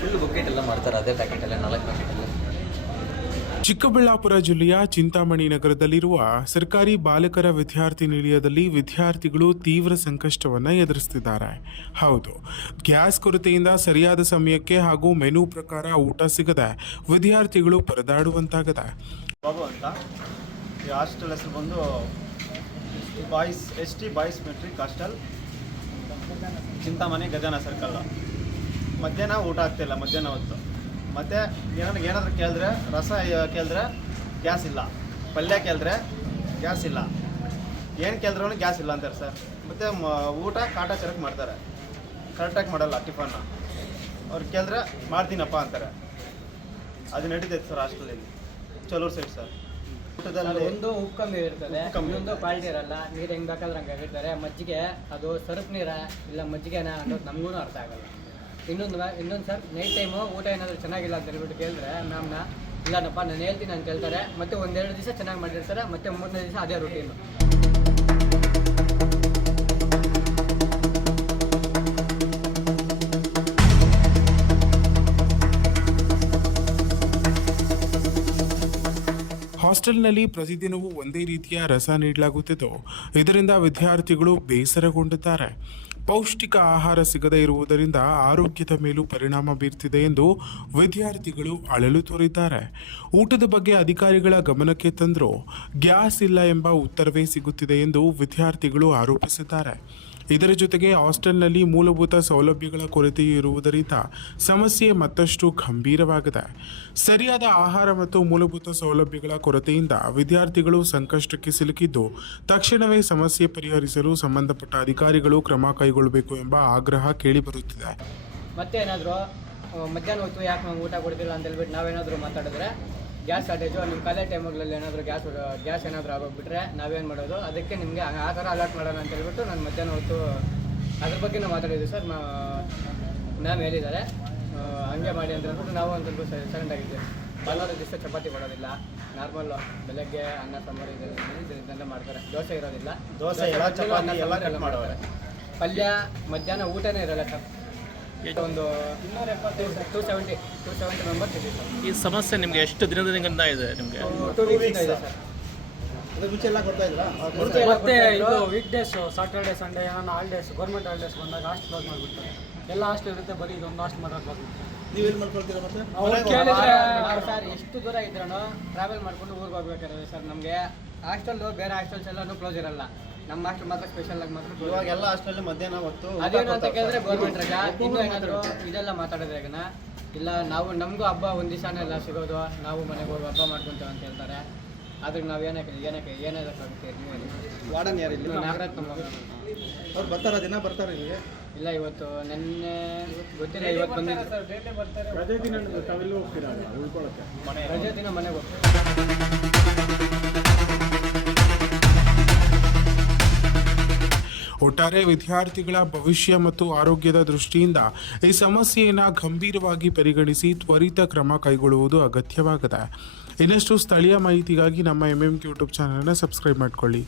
Full ಬುಕೆಟ್ ಎಲ್ಲ ಮಾಡ್ತಾರೆ, ಅದೇ ಪ್ಯಾಕೆಟ್ ಎಲ್ಲ 4 ಪ್ಯಾಕೆಟ್ ಎಲ್ಲ. ಚಿಕ್ಕಬಳ್ಳಾಪುರ ಜಿಲ್ಲೆಯ ಚಿಂತಾಮಣಿ ನಗರದಲ್ಲಿರುವ ಸರ್ಕಾರಿ ಬಾಲಕರ ವಿದ್ಯಾರ್ಥಿ ನಿಲಯದಲ್ಲಿ ವಿದ್ಯಾರ್ಥಿಗಳು ತೀವ್ರ ಸಂಕಷ್ಟವನ್ನು ಎದುರಿಸುತ್ತಿದ್ದಾರೆ. ಹೌದು, ಗ್ಯಾಸ್ ಕೊರತೆಯಿಂದ ಸರಿಯಾದ ಸಮಯಕ್ಕೆ ಹಾಗೂ ಮೆನು ಪ್ರಕಾರ ಊಟ ಸಿಗದೆ ವಿದ್ಯಾರ್ಥಿಗಳು ಪರದಾಡುವಂತಾಗಿದೆ. ಬಾಬು ಅಂತ ಈ ಹಾಸ್ಟೆಲ್ ಹೆಸರು ಬಂದು boys ST boys matric hostel, Chintamani Gajana circle. ಮಧ್ಯಾಹ್ನ ಊಟ ಆಗ್ತಿಲ್ಲ, ಮಧ್ಯಾಹ್ನ ಹೊತ್ತು. ಮತ್ತು ಏನಾದರೂ ಕೇಳಿದ್ರೆ, ರಸ ಕೇಳಿದ್ರೆ ಗ್ಯಾಸ್ ಇಲ್ಲ, ಪಲ್ಯ ಕೇಳಿದ್ರೆ ಗ್ಯಾಸ್ ಇಲ್ಲ, ಏನು ಕೇಳಿದ್ರೂ ಗ್ಯಾಸ್ ಇಲ್ಲ ಅಂತಾರೆ ಸರ್. ಮತ್ತು ಊಟ ಕಾಟಾಚಾರಕ್ಕೆ ಮಾಡ್ತಾರೆ, ಕರೆಕ್ಟಾಗಿ ಮಾಡಲ್ಲ ಟಿಫನ್ನ. ಅವ್ರು ಕೇಳಿದ್ರೆ ಮಾಡ್ತೀನಪ್ಪ ಅಂತಾರೆ. ಅದು ನಡೀತೈತೆ ಸರ್ ಹಾಸ್ಟೆಲಲ್ಲಿ, ಚಲೂರು ಸೈಡ್ ಸರ್. ಊಟದಲ್ಲಿ ಒಂದು ಉಪ್ಪು ಕಮ್ಮಿ ಇರ್ತದೆ, ಇನ್ನೊಂದು ಕ್ವಾಲಿಟಿ ಇರಲ್ಲ. ನೀರು ಹೆಂಗೆ ಬೇಕಾದ್ರೆ ಹಂಗೆ ಆಗಿರ್ತಾರೆ. ಮಜ್ಜಿಗೆ ಅದು ಸರಪ್ ನೀರ ಇಲ್ಲ ಮಜ್ಜಿಗೆನ ಅನ್ನೋದು ನಮಗೂ ಅರ್ಥ ಆಗಲ್ಲ. ಇನ್ನೊಂದು ಸರ್, ನೈಟ್ ಟೈಮು ಊಟ ಏನಾದರೂ ಚೆನ್ನಾಗಿಲ್ಲ ಅಂತ ಹೇಳ್ಬಿಟ್ಟು ಕೇಳಿದ್ರೆ ಮ್ಯಾಮ್ನ, ಇಲ್ಲನಪ್ಪ ನಾನು ಹೇಳ್ತೀನಿ ಅಂತ ಹೇಳ್ತಾರೆ. ಮತ್ತೆ 1-2 ದಿವಸ ಚೆನ್ನಾಗಿ ಮಾಡಿರ್ತಾರೆ, ಮತ್ತೆ 3ನೇ ದಿವಸ ಅದೇ ರೂಟೀನು. ಹಾಸ್ಟೆಲ್ನಲ್ಲಿ ಪ್ರತಿದಿನವೂ ಒಂದೇ ರೀತಿಯ ರಸ ನೀಡಲಾಗುತ್ತಿದ್ದು, ಇದರಿಂದ ವಿದ್ಯಾರ್ಥಿಗಳು ಬೇಸರಗೊಂಡಿದ್ದಾರೆ. ಪೌಷ್ಟಿಕ ಆಹಾರ ಸಿಗದೇ ಇರುವುದರಿಂದ ಆರೋಗ್ಯದ ಮೇಲೂ ಪರಿಣಾಮ ಬೀರ್ತಿದೆ ಎಂದು ವಿದ್ಯಾರ್ಥಿಗಳು ಅಳಲು ತೋರಿದ್ದಾರೆ. ಊಟದ ಬಗ್ಗೆ ಅಧಿಕಾರಿಗಳ ಗಮನಕ್ಕೆ ತಂದರೂ ಗ್ಯಾಸ್ ಇಲ್ಲ ಎಂಬ ಉತ್ತರವೇ ಸಿಗುತ್ತಿದೆ ಎಂದು ವಿದ್ಯಾರ್ಥಿಗಳು ಆರೋಪಿಸಿದ್ದಾರೆ. ಇದರ ಜೊತೆಗೆ ಹಾಸ್ಟೆಲ್ನಲ್ಲಿ ಮೂಲಭೂತ ಸೌಲಭ್ಯಗಳ ಕೊರತೆಯೂ ಇರುವುದರಿಂದ ಸಮಸ್ಯೆ ಮತ್ತಷ್ಟು ಗಂಭೀರವಾಗಿದೆ. ಸರಿಯಾದ ಆಹಾರ ಮತ್ತು ಮೂಲಭೂತ ಸೌಲಭ್ಯಗಳ ಕೊರತೆಯಿಂದ ವಿದ್ಯಾರ್ಥಿಗಳು ಸಂಕಷ್ಟಕ್ಕೆ ಸಿಲುಕಿದ್ದು, ತಕ್ಷಣವೇ ಸಮಸ್ಯೆ ಪರಿಹರಿಸಲು ಸಂಬಂಧಪಟ್ಟ ಅಧಿಕಾರಿಗಳು ಕ್ರಮ ಕೈಗೊಳ್ಳಬೇಕು ಎಂಬ ಆಗ್ರಹ ಕೇಳಿಬರುತ್ತಿದೆ. ಮತ್ತೆ ಏನಾದರೂ ಮಧ್ಯಾಹ್ನ ಹೊತ್ತು ಯಾಕೆ ನಮ್ಗೆ ಊಟ ಕೊಡ್ತಿಲ್ಲ ಅಂತ ಹೇಳ್ಬಿಟ್ಟು ನಾವೇನಾದರೂ ಮಾತಾಡಿದ್ರೆ, ಗ್ಯಾಸ್ ಶಾರ್ಟೇಜು ನಿಮ್ಮ ಕಾಲೇಜ್ ಟೈಮ್ಗಳಲ್ಲಿ ಏನಾದರೂ ಗ್ಯಾಸ್ ಏನಾದರೂ ಆಗೋಗ್ಬಿಟ್ರೆ ನಾವೇನು ಮಾಡೋದು, ಅದಕ್ಕೆ ನಿಮಗೆ ಆ ಥರ ಅಲರ್ಟ್ ಮಾಡೋಣ ಅಂತ ಹೇಳ್ಬಿಟ್ಟು ನಾನು ಮಧ್ಯಾಹ್ನ ಹೊತ್ತು ಅದ್ರ ಬಗ್ಗೆ ನಾವು ಮಾತಾಡಿದ್ವಿ ಸರ್. ಮ್ಯಾಮ್ ಹೇಳಿದ್ದಾರೆ ಹಂಗೆ ಮಾಡಿ ಅಂತ ಹೇಳ್ಬಿಟ್ಟು ನಾವು ಒಂದು ಸ್ವಲ್ಪ ಸೈಲೆಂಟ್ ಆಗಿದ್ವಿ. ಭಾನುವಾರ ದಿವಸ ಚಪಾತಿ ಕೊಡೋದಿಲ್ಲ, ನಾರ್ಮಲ್ಲು ಬೆಳಗ್ಗೆ ಅನ್ನ ಸಾಂಬಾರು ಇದೆಲ್ಲ ಮಾಡ್ತಾರೆ. ದೋಸೆ ಇರೋದಿಲ್ಲ, ದೋಸೆ ಎಲ್ಲ ಚಪಾತಿ ಎಲ್ಲ ಕಟ್ ಮಾಡೋರೆ. ಪಲ್ಯ ಮಧ್ಯಾಹ್ನ ಊಟನೇ ಇರೋಲ್ಲ ಸರ್. ಒಂದು 270 ಮೆಂಬರ್ಸ್ ಇದೆ ಸರ್. ಈ ಸಮಸ್ಯೆ ನಿಮಗೆ ಎಷ್ಟು ದಿನದಿಂದ ಇದೆ? ನಿಮಗೆ 2 ವೀಕ್ಸ್ ಇದೆ ಸರ್. ಮತ್ತೆ ಇದು ವೀಕ್ ಡೇಸ್, ಸಾಟರ್ಡೆ ಸಂಡೇ ಏನಾನ ಹಾಲಿಡೇಸ್, ಗೌರ್ಮೆಂಟ್ ಹಾಲಿಡೇಸ್ ಬಂದಾಗ ಹಾಸ್ಟೆಲ್ ಕ್ಲೋಸ್ ಮಾಡಿಬಿಡ್ತಾರೆ. ಎಲ್ಲ ಹಾಸ್ಟೆಲ್ ಇರುತ್ತೆ, ಬರೀ ಇದೊಂದು ಹಾಸ್ಟೆಲ್ ಮಾತ್ರ ಕ್ಲೋಸ್ ಮಾಡ್ತಾರೆ. ನೀವೇನು ಮಾಡ್ಕೊಳ್ತೀರಾ? ಮತ್ತೆ ಸರ್ ಎಷ್ಟು ದೂರ ಇದ್ರೂ ಟ್ರಾವೆಲ್ ಮಾಡ್ಕೊಂಡು ಊರಿಗೆ ಹೋಗ್ಬೇಕಾದ್ರೆ ಸರ್, ನಮಗೆ ಹಾಸ್ಟೆಲ್ಲು ಬೇರೆ ಹಾಸ್ಟೆಲ್ಸ್ ಎಲ್ಲನೂ ಕ್ಲೋಸ್ ಇರಲ್ಲ, ನಮ್ಮ ಹಾಸ್ಟೆಲ್ ಮಾತ್ರ ಸ್ಪೆಷಲ್ ಆಗಿ ಮಾತ್ರ. ಇವಾಗ ಎಲ್ಲ ಹಾಸ್ಟೆಲ್ ಮಧ್ಯಾಹ್ನ ಹೊತ್ತು ಅದೇನು ಅಂತ ಕೇಳಿದ್ರೆ ಗೌರ್ಮೆಂಟ್ ರಜಾ. ಇನ್ನೂ ಏನಾದರೂ ಇದೆಲ್ಲ ಮಾತಾಡಿದ್ರೆ ಈಗ ಇಲ್ಲ, ನಾವು ನಮಗೂ ಹಬ್ಬ ಒಂದು ದಿವಸನೇ ಎಲ್ಲ ಸಿಗೋದು, ನಾವು ಮನೆಗೆ ಹೋಗಿ ಹಬ್ಬ ಮಾಡ್ಕೊತೇವೆ ಅಂತ ಹೇಳ್ತಾರೆ. ಆದ್ರೆ ನಾವು ಏನಾಗುತ್ತೆ ವಾರ್ಡನ್ ಯಾರು ಇಲ್ಲಿ? ನಾಗರಾಜ್ ನಮ್ಮ ಅವ್ರು ಬರ್ತಾರ, ದಿನ ಬರ್ತಾರೆ ಇಲ್ಲಿ? ಇಲ್ಲ, ಇವತ್ತು ನೆನ್ನೆ ಗೊತ್ತಿಲ್ಲ, ಇವತ್ತು ಬಂದಿದ್ದು. ರಜೆ ದಿನ ತಾವೆಲ್ಲ ಹೋಗ್ತೀರಾ ಉಳ್ಕೊಳ್ಳೋಕ್ಕೆ? ರಜೆ ದಿನ ಮನೆಗೆ ಹೋಗ್ತೀವಿ. ಒಟ್ಟಾರೆ ವಿದ್ಯಾರ್ಥಿಗಳ ಭವಿಷ್ಯ ಮತ್ತು ಆರೋಗ್ಯದ ದೃಷ್ಟಿಯಿಂದ ಈ ಸಮಸ್ಯೆಯನ್ನು ಗಂಭೀರವಾಗಿ ಪರಿಗಣಿಸಿ ತ್ವರಿತ ಕ್ರಮ ಕೈಗೊಳ್ಳುವುದು ಅಗತ್ಯವಾಗಿದೆ. ಇನ್ನಷ್ಟು ಸ್ಥಳೀಯ ಮಾಹಿತಿಗಾಗಿ ನಮ್ಮ MMK ಯೂಟ್ಯೂಬ್ ಚಾನಲನ್ನು ಸಬ್ಸ್ಕ್ರೈಬ್ ಮಾಡಿಕೊಳ್ಳಿ.